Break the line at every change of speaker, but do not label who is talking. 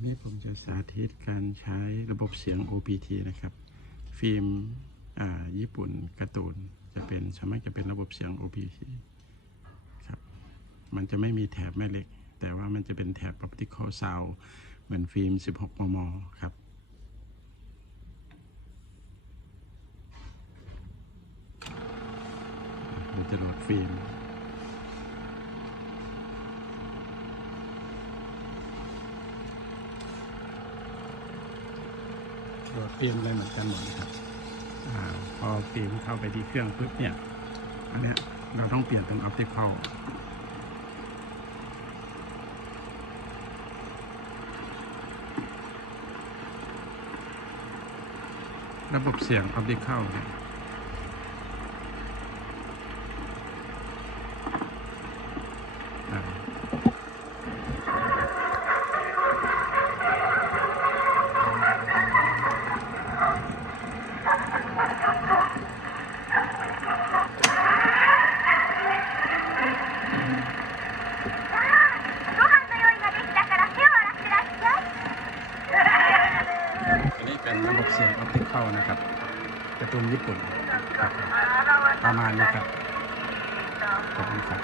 นนี้ผมจะสาธิตการใช้ระบบเสียง OPT นะครับ ฟิล์มญี่ปุ่นการ์ตูนจะเป็นส่วนมากจะเป็นระบบเสียง OPT ครับมันจะไม่มีแถบแม่เหล็ก แต่ว่ามันจะเป็นแถบ optical sound เหมือนฟิล์ม 16 มม ครับมันจะโหลดฟิล์ม โหลดฟิล์มอะไรเหมือนกันหมดนะครับอพอฟิล์มเข้าไปที่เครื่องปุ๊บเนี่ย อันเนี้ยเราต้องเปลี่ยนเป็นออปติคอลระบบเสียงอ
อปติคอล
เนี่ย เป็นระบบเสียงออปติคอลนะครับการ์ตูนญี่ปุ่นครับประมาณนี้ครับขอบคุณครับ